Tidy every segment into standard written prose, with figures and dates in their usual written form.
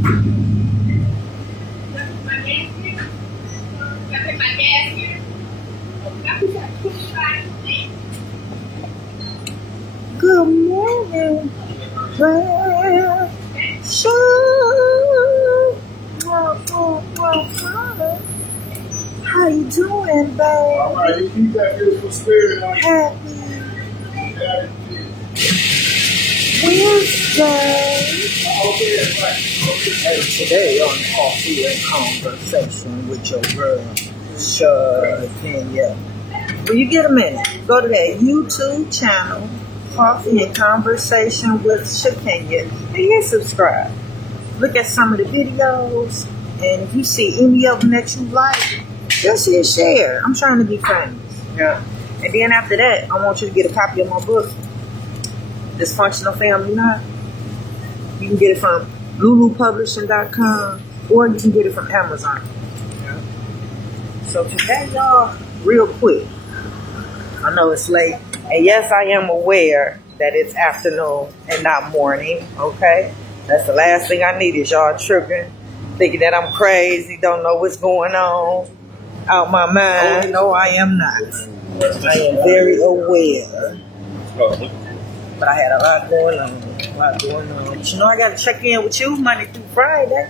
Good morning, well, sure. How you doing, babe? All right, you keep that beautiful spirit on. Happy Wednesday. Hey, today on Coffee and Conversation with your girl, Shakenya. When you get a minute, go to that YouTube channel, Coffee and Conversation with Shakenya, and hit subscribe. Look at some of the videos, and if you see any of them that you like, just hit share. I'm trying to be famous. Yeah. And then after that, I want you to get a copy of my book, Dysfunctional Family Knot. You can get it from lulupublishing.com, or you can get it from Amazon. Yeah. So today, y'all, real quick, I know it's late, and yes, I am aware that it's afternoon and not morning, okay? That's the last thing I need is y'all tripping, thinking that I'm crazy, don't know what's going on, out my mind. No, I am not. I am very aware. But I had a lot going on. But you know, I got to check in with you Monday through Friday.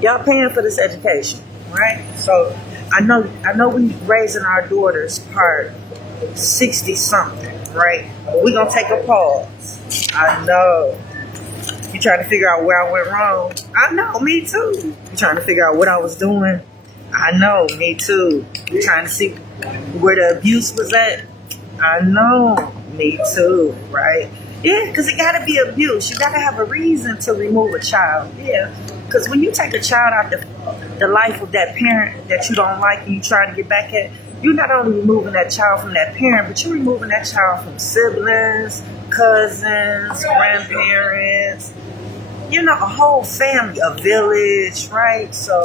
Y'all paying for this education, right? So I know we raising our daughters part 60-something, right? But we're going to take a pause. I know. You trying to figure out where I went wrong? I know, me too. You trying to figure out what I was doing? I know, me too. You trying to see where the abuse was at? I know, me too, right? Yeah, because it got to be abuse. You got to have a reason to remove a child. Yeah, because when you take a child out the life of that parent that you don't like and you try to get back at, you're not only removing that child from that parent, but you're removing that child from siblings, cousins, grandparents, you know, a whole family, a village, right? So,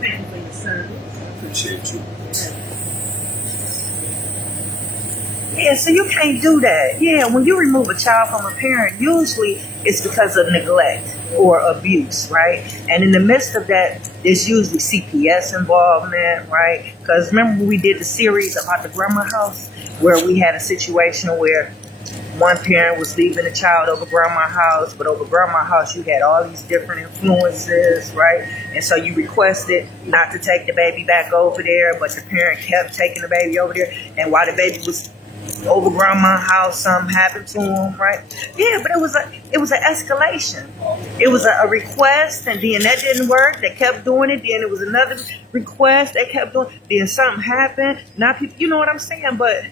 thank you for your service. Appreciate you. Yeah, so you can't do that. Yeah, when you remove a child from a parent, usually it's because of neglect or abuse, right? And in the midst of that, there's usually CPS involvement, right? Because remember we did the series about the grandma house where we had a situation where one parent was leaving a child over grandma's house, but over grandma's house you had all these different influences, right? And so you requested not to take the baby back over there, but the parent kept taking the baby over there. And while the baby was over grandma's house, something happened to him, right? Yeah, but it was an escalation. It was a request, and then that didn't work. They kept doing it. Then it was another request. They kept doing. Then something happened. Now people, you know what I'm saying? But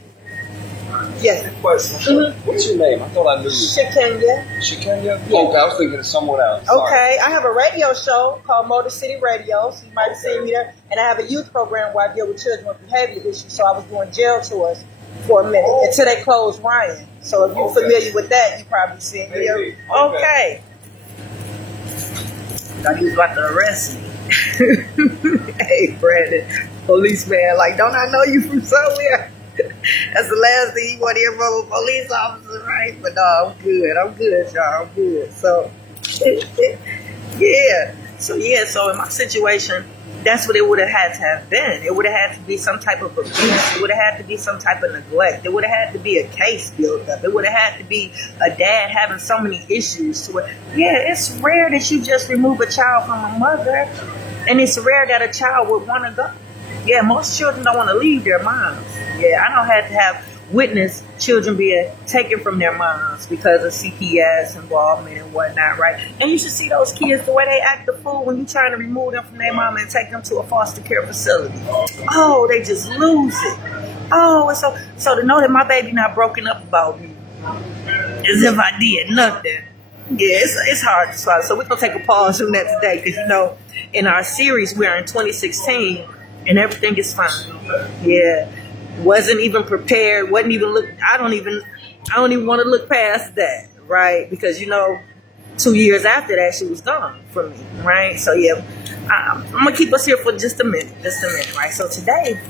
yeah. Question. Mm-hmm. What's your name? I thought I knew you. Shakenya. Shakenya? Yeah. Okay, I was thinking of someone else. Sorry. Okay, I have a radio show called Motor City Radio, so you might have seen me there. And I have a youth program where I deal with children with behavior issues. So I was doing jail tours for a minute until they closed Ryan. So if you're familiar with that, you probably seen me. Okay. Thought he was about to arrest me. Hey, Brandon, policeman, like, don't I know you from somewhere? That's the last thing you want to hear from a police officer, right? But no, I'm good, y'all. I'm good. So, yeah. So in my situation, that's what it would have had to have been. It would have had to be some type of abuse. It would have had to be some type of neglect. It would have had to be a case built up. It would have had to be a dad having so many issues to it. Yeah, it's rare that you just remove a child from a mother, and it's rare that a child would want to go. Yeah, most children don't want to leave their moms. Yeah, I don't have to have witness children being taken from their moms because of CPS involvement and whatnot, right? And you should see those kids, the way they act the fool when you're trying to remove them from their mom and take them to a foster care facility. Oh, they just lose it. Oh, so to know that my baby not broken up about me as if I did nothing. Yeah, it's hard to swallow. So we're going to take a pause on that today because, you know, in our series, we're in 2016 and everything is fine. Yeah. Wasn't even prepared, wasn't even look. I don't even want to look past that, right? Because, you know, 2 years after that, she was gone from me, right? So yeah, I'm gonna keep us here for just a minute, right? So today,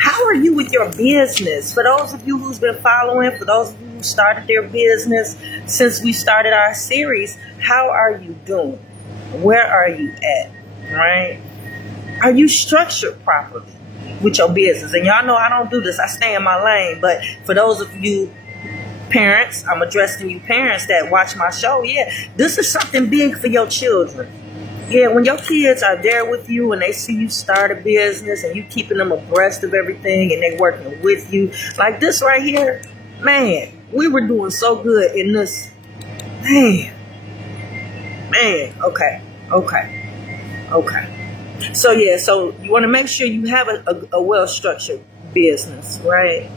how are you with your business? For those of you who's been following, for those of you who started their business since we started our series. How are you doing? Where are you at? Right? Are you structured properly with your business? And y'all know I don't do this. I stay in my lane. But for those of you parents, I'm addressing you parents that watch my show. Yeah, this is something big for your children. Yeah, when your kids are there with you and they see you start a business and you keeping them abreast of everything and they working with you, like this right here, man, we were doing so good in this. Man, okay. So yeah, so you want to make sure you have a well-structured business, right?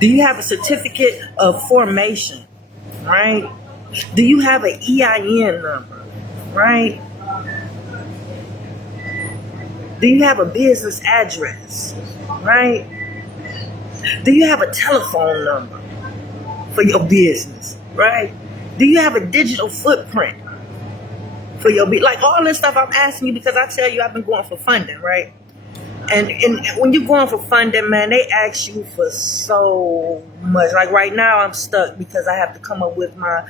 Do you have a certificate of formation? Right? Do you have an EIN number? Right? Do you have a business address? Right? Do you have a telephone number for your business? Right? Do you have a digital footprint for your business? Like all this stuff I'm asking you because I tell you I've been going for funding, right? And when you're going for funding, man, they ask you for so much. Like right now, I'm stuck because I have to come up with my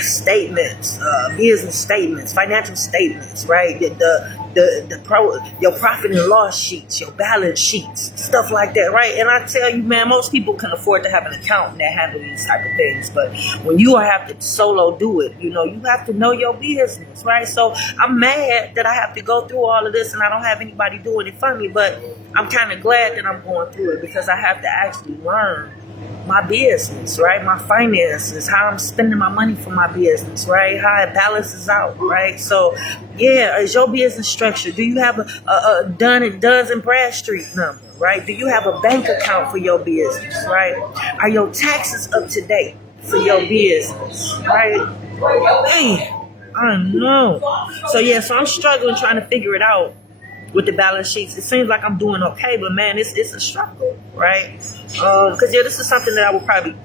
statements, business statements, financial statements, right? Your profit and loss sheets, your balance sheets, stuff like that, right? And I tell you, man, most people can afford to have an accountant that handle these type of things, but when you have to solo do it, you have to know your business, right? So I'm mad that I have to go through all of this and I don't have anybody doing it for me, but I'm kind of glad that I'm going through it because I have to actually learn my business, right? My finances, how I'm spending my money for my business, right? How it balances out, right? So, yeah, is your business structured? Do you have a Duns and Bradstreet number, right? Do you have a bank account for your business, right? Are your taxes up to date for your business, right? Hey, I know. So, yeah, so I'm struggling trying to figure it out with the balance sheets. It seems like I'm doing okay, but man, it's a struggle, right? Because this is something that I would probably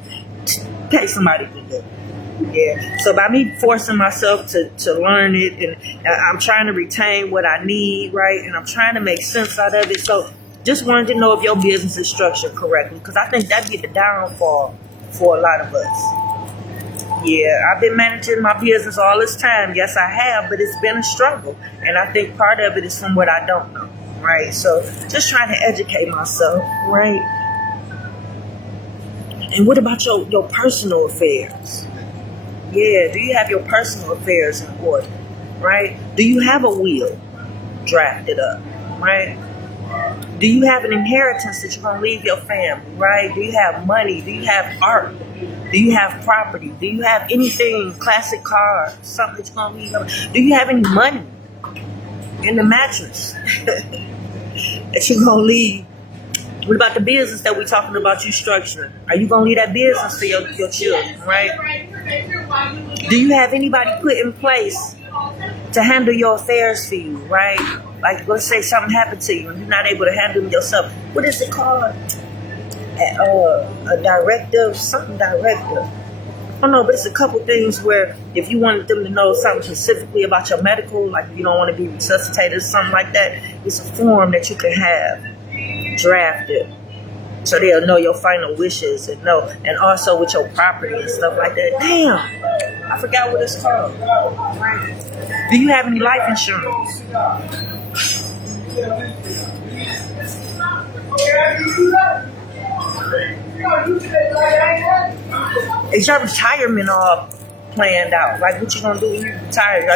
pay somebody to do. Yeah. So by me forcing myself to learn it, and I'm trying to retain what I need, right? And I'm trying to make sense out of it. So just wanted to know if your business is structured correctly, because I think that'd be the downfall for a lot of us. Yeah, I've been managing my business all this time. Yes, I have, but it's been a struggle. And I think part of it is from what I don't know, right? So just trying to educate myself, right? And what about your personal affairs? Yeah, do you have your personal affairs in order, right? Do you have a will drafted up, right? Do you have an inheritance that you're going to leave your family, right? Do you have money? Do you have art? Do you have property? Do you have anything, classic cars, something that you're going to leave them? Do you have any money in the mattress that you're going to leave? What about the business that we're talking about you structuring? Are you going to leave that business to your children, right? Do you have anybody put in place to handle your affairs for you, right? Like, let's say something happened to you and you're not able to handle it yourself. What is it called? A directive, something directive. I don't know, but it's a couple things where if you wanted them to know something specifically about your medical, like if you don't want to be resuscitated or something like that, it's a form that you can have drafted so they'll know your final wishes and know, and also with your property and stuff like that. Damn, I forgot what it's called. Do you have any life insurance? Is your retirement all planned out? Like what you gonna do when you retire?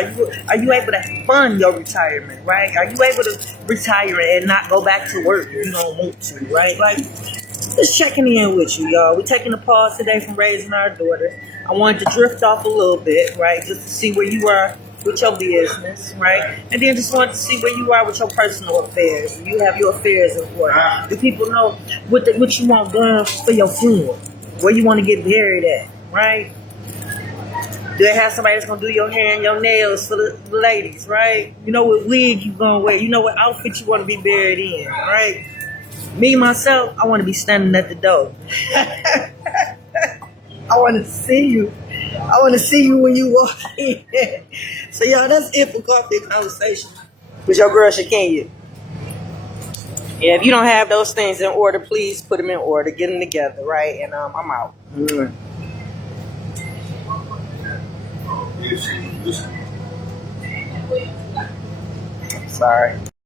Are you able to fund your retirement, right? Are you able to retire and not go back to work if you don't want to, right? Like just checking in with you, y'all. We're taking a pause today from raising our daughter. I wanted to drift off a little bit, right? Just to see where you are with your business, right? And then just wanted to see where you are with your personal affairs. Do you have your affairs in order? Do people know what you want done for your funeral? Where you want to get buried at, right? Do they have somebody that's going to do your hair and your nails for the ladies, right? You know what wig you going to wear. You know what outfit you want to be buried in, right? Me, myself, I want to be standing at the door. I want to see you. I want to see you when you walk in. So, y'all, that's it for Coffee and Conversation with your girl, Shakenya. Yeah, if you don't have those things in order, please put them in order. Get them together, right? And I'm out. Sorry.